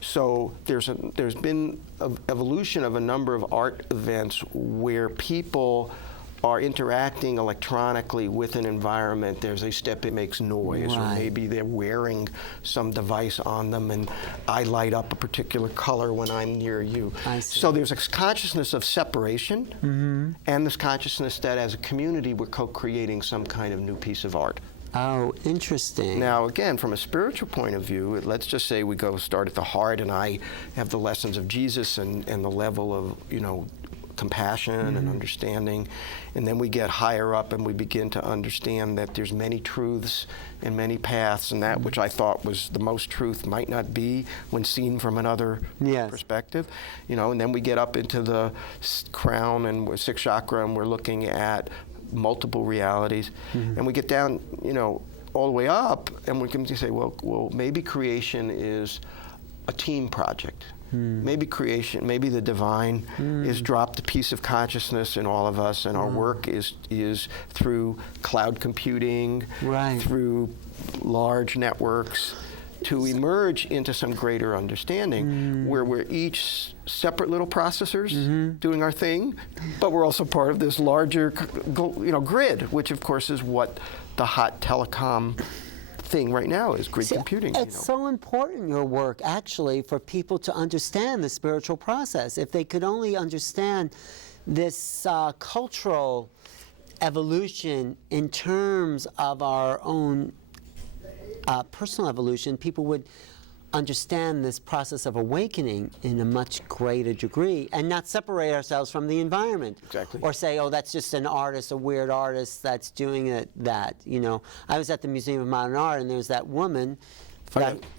So there's been an evolution of a number of art events where people are interacting electronically with an environment. There's a step, it makes noise, or maybe they're wearing some device on them and I light up a particular color when I'm near you. So there's a consciousness of separation and this consciousness that as a community we're co-creating some kind of new piece of art. Oh, interesting. Now, again, from a spiritual point of view, let's just say we go start at the heart and I have the lessons of Jesus and the level of, you know, compassion and understanding, and then we get higher up and we begin to understand that there's many truths and many paths, and that which I thought was the most truth might not be when seen from another perspective, you know. And then we get up into the crown and sixth chakra and we're looking at multiple realities, and we get down, you know, all the way up, and we can say, well, maybe creation is a team project. Maybe creation, maybe the divine is dropped a piece of consciousness in all of us, and our work is through cloud computing, through large networks, to emerge into some greater understanding where we're each separate little processors doing our thing, but we're also part of this larger, you know, grid, which of course is what the hot telecom thing right now is, grid computing. It's so important, your work, actually, for people to understand the spiritual process. If they could only understand this cultural evolution in terms of our own personal evolution, people would understand this process of awakening in a much greater degree and not separate ourselves from the environment. Exactly. Or say, oh, that's just an artist, a weird artist that's doing that, you know. I was at the Museum of Modern Art and there's that woman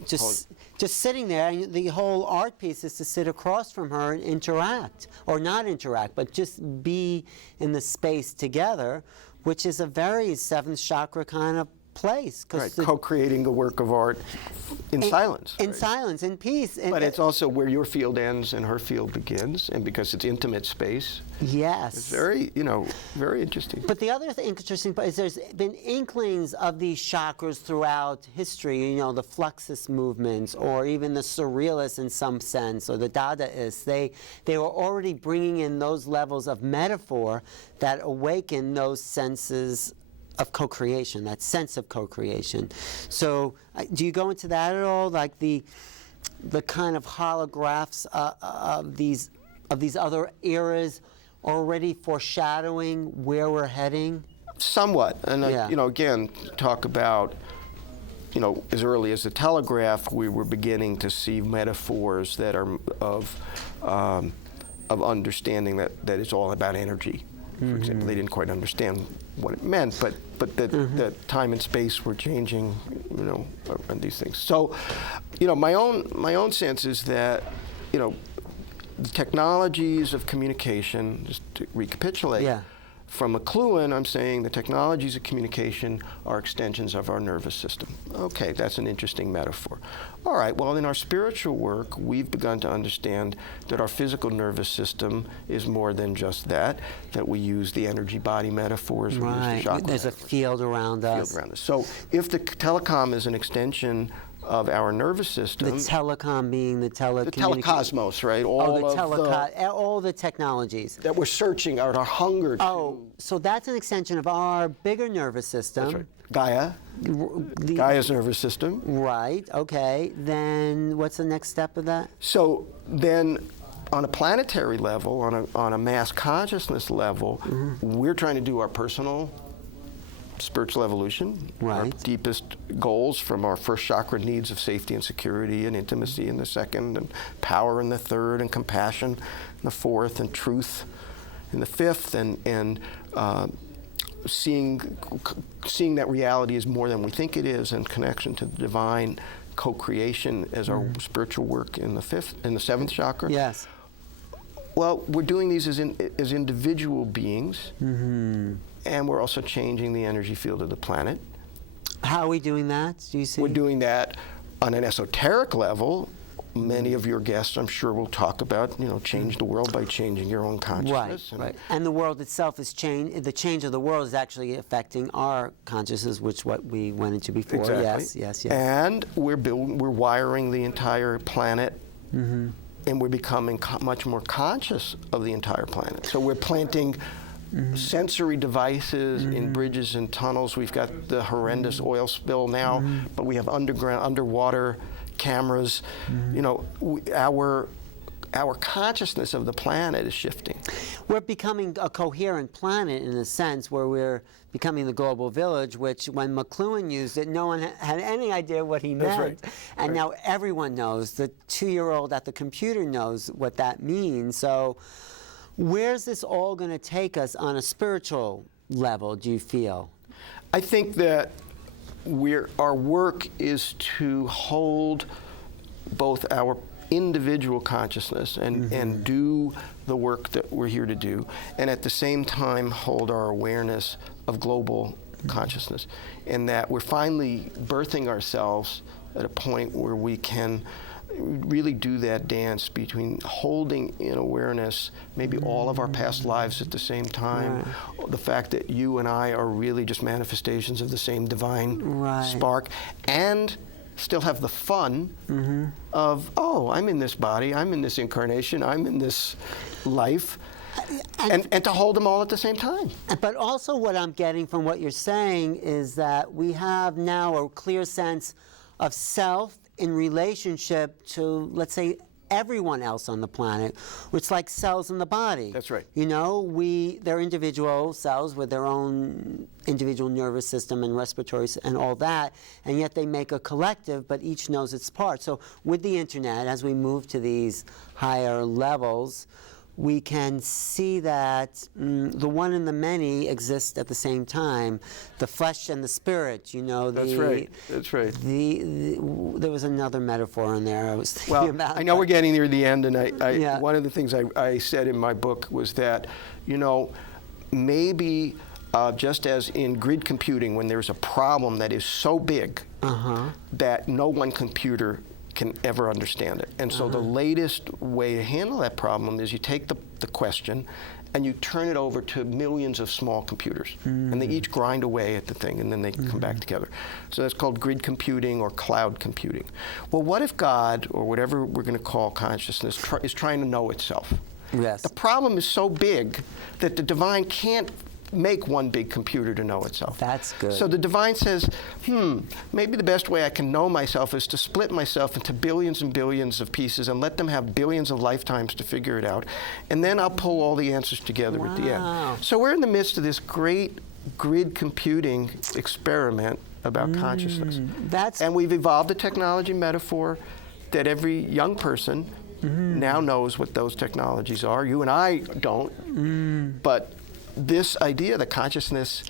just sitting there, and the whole art piece is to sit across from her and interact, or not interact, but just be in the space together, which is a very seventh chakra kind of place. Co-creating a work of art in silence. In silence, in peace. But it's also where your field ends and her field begins, and because it's intimate space. Yes. It's very, you know, very interesting. But the other interesting part is there's been inklings of these chakras throughout history, you know, the Fluxus movements, or even the Surrealists in some sense, or the Dadaists. They were already bringing in those levels of metaphor that awaken those senses of co-creation, that sense of co-creation. So do you go into that at all, like the kind of holographs of these other eras already foreshadowing where we're heading? Somewhat, and you know, again, talk about, you know, as early as the telegraph, we were beginning to see metaphors that are of understanding that it's all about energy. For example, they didn't quite understand what it meant, but that time and space were changing, you know, and these things. So, you know, my own sense is that, you know, the technologies of communication, just to recapitulate, from McLuhan, I'm saying the technologies of communication are extensions of our nervous system. Okay, that's an interesting metaphor. All right, well, in our spiritual work, we've begun to understand that our physical nervous system is more than just that we use the energy body metaphors, we use the chakra There's metaphors. A field around us. So if the telecom is an extension of our nervous system. The telecom being the The telecosmos, right? All the technologies. That we're searching out, our hunger to. Oh, so that's an extension of our bigger nervous system. That's right. Gaia. Gaia's nervous system. Right, okay. Then what's the next step of that? So then on a planetary level, on a mass consciousness level, we're trying to do our personal spiritual evolution, our deepest goals from our first chakra needs of safety and security and intimacy in the second, and power in the third, and compassion in the fourth, and truth in the fifth, and seeing that reality is more than we think it is, and connection to the divine, co-creation as our spiritual work in the seventh chakra. Yes. Well, we're doing these as individual beings. And we're also changing the energy field of the planet. How are we doing that, do you see? We're doing that on an esoteric level. Many of your guests, I'm sure, will talk about, you know, change the world by changing your own consciousness. Right. And the world itself is changed. The change of the world is actually affecting our consciousness, which what we went into before. Exactly. Yes. And we're wiring the entire planet and we're becoming much more conscious of the entire planet. So we're planting sensory devices in bridges and tunnels. We've got the horrendous oil spill now, but we have underwater cameras. You know, our consciousness of the planet is shifting. We're becoming a coherent planet in a sense, where we're becoming the global village, which when McLuhan used it, no one had any idea what he meant. That's right. And now everyone knows. The 2-year-old at the computer knows what that means. So where's this all going to take us on a spiritual level, do you feel? I think that our work is to hold both our individual consciousness and do the work that we're here to do, and at the same time hold our awareness of global consciousness, and that we're finally birthing ourselves at a point where we can really do that dance between holding in awareness maybe all of our past lives at the same time, the fact that you and I are really just manifestations of the same divine spark, and still have the fun of, oh, I'm in this body, I'm in this incarnation, I'm in this life, and to hold them all at the same time. But also what I'm getting from what you're saying is that we have now a clear sense of self in relationship to, let's say, everyone else on the planet, which like cells in the body. That's right. You know, they're individual cells with their own individual nervous system and respiratory and all that, and yet they make a collective, but each knows its part. So with the internet, as we move to these higher levels, we can see that the one and the many exist at the same time. The flesh and the spirit, you know. That's right. That's right. There was another metaphor in there I was thinking about. I know we're getting near the end, and one of the things I said in my book was that, you know, maybe just as in grid computing, when there's a problem that is so big that no one computer can ever understand it. And so the latest way to handle that problem is you take the question and you turn it over to millions of small computers. And they each grind away at the thing, and then they come back together. So that's called grid computing or cloud computing. Well, what if God, or whatever we're going to call consciousness, is trying to know itself? Yes. The problem is so big that the divine can't make one big computer to know itself. That's good. So the divine says, maybe the best way I can know myself is to split myself into billions and billions of pieces and let them have billions of lifetimes to figure it out. And then I'll pull all the answers together at the end. So we're in the midst of this great grid computing experiment about consciousness. And we've evolved a technology metaphor that every young person now knows what those technologies are. You and I don't, but this idea that consciousness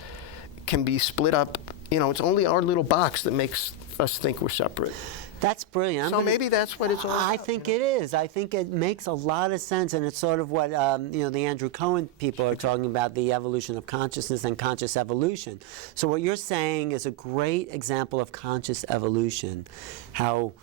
can be split up, you know, it's only our little box that makes us think we're separate. That's brilliant. So maybe that's what it's all about. I think it is. I think it makes a lot of sense, and it's sort of what you know, the Andrew Cohen people are talking about, the evolution of consciousness and conscious evolution. So what you're saying is a great example of conscious evolution, how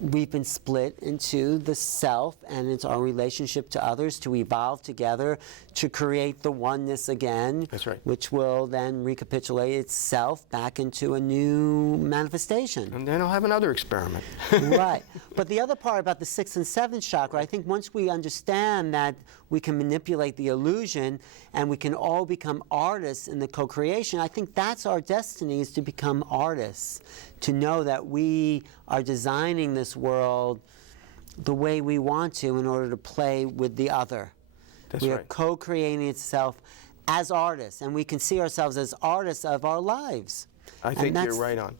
we've been split into the self and it's our relationship to others to evolve together to create the oneness again. That's right. Which will then recapitulate itself back into a new manifestation. And then I'll have another experiment. Right. But the other part about the 6th and 7th chakra, I think once we understand that we can manipulate the illusion and we can all become artists in the co-creation, I think that's our destiny, is to become artists, to know that we are designing this world the way we want to in order to play with the other. We are co-creating itself as artists, and we can see ourselves as artists of our lives. I think you're right on.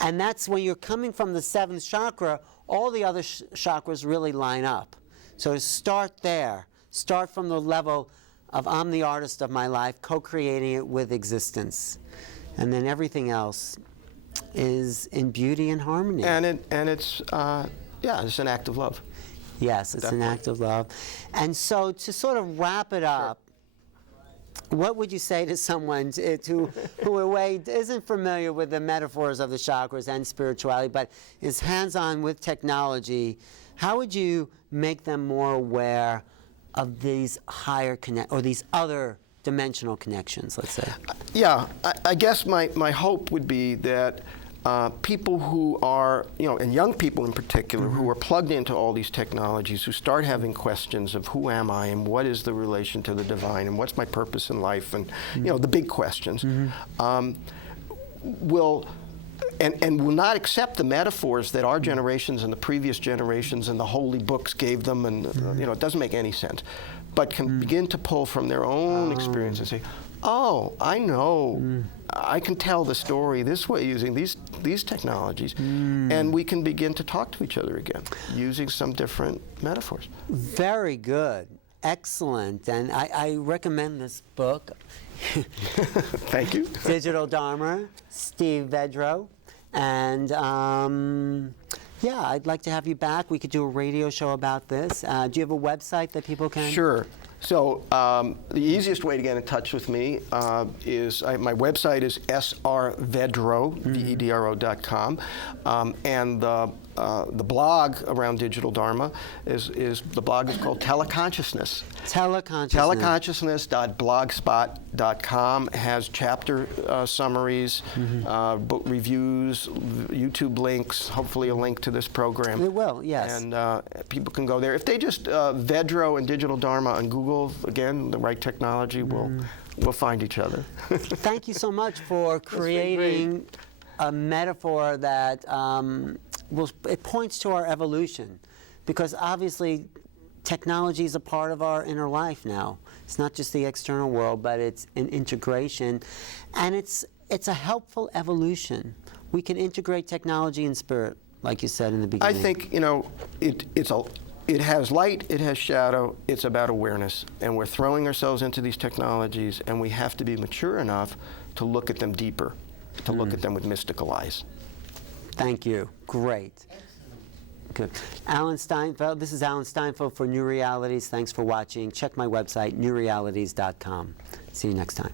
And that's when you're coming from the 7th chakra, all the other chakras really line up. So start there. Start from the level of I'm the artist of my life, co-creating it with existence. And then everything else is in beauty and harmony. And it's it's an act of love. Yes, it's an act of love. And so to sort of wrap it up, what would you say to someone who isn't familiar with the metaphors of the chakras and spirituality, but is hands-on with technology? How would you make them more aware of these higher or these other dimensional connections, let's say? Yeah, I guess my hope would be that people who are, and young people in particular, who are plugged into all these technologies, who start having questions of who am I and what is the relation to the divine and what's my purpose in life and, the big questions, will not accept the metaphors that our generations and the previous generations and the holy books gave them, and it doesn't make any sense, but can begin to pull from their own experience and say, oh, I know, I can tell the story this way using these technologies, and we can begin to talk to each other again using some different metaphors. Very good. Excellent. And I recommend this book. Thank you. Digital Dharma, Steve Vedro. And yeah, I'd like to have you back. We could do a radio show about this. Do you have a website that people can? Sure. So the easiest way to get in touch with me is my website is srvedro, vedro.com, and the blog around Digital Dharma is the blog is called Teleconsciousness. Teleconsciousness.blogspot.com has chapter summaries, book reviews, YouTube links, hopefully a link to this program. It will, yes. And people can go there. If they just Vedro and Digital Dharma on Google, again, the right technology, we'll find each other. Thank you so much for creating a metaphor that it points to our evolution, because obviously technology is a part of our inner life now. It's not just the external world, but it's an integration, and it's a helpful evolution. We can integrate technology and spirit, like you said in the beginning. I think it has light, it has shadow, it's about awareness, and we're throwing ourselves into these technologies, and we have to be mature enough to look at them deeper, to look at them with mystical eyes. Thank you. Great. Good. Alan Steinfeld, this is Alan Steinfeld for Newrealities. Thanks for watching. Check my website, newrealities.com. See you next time.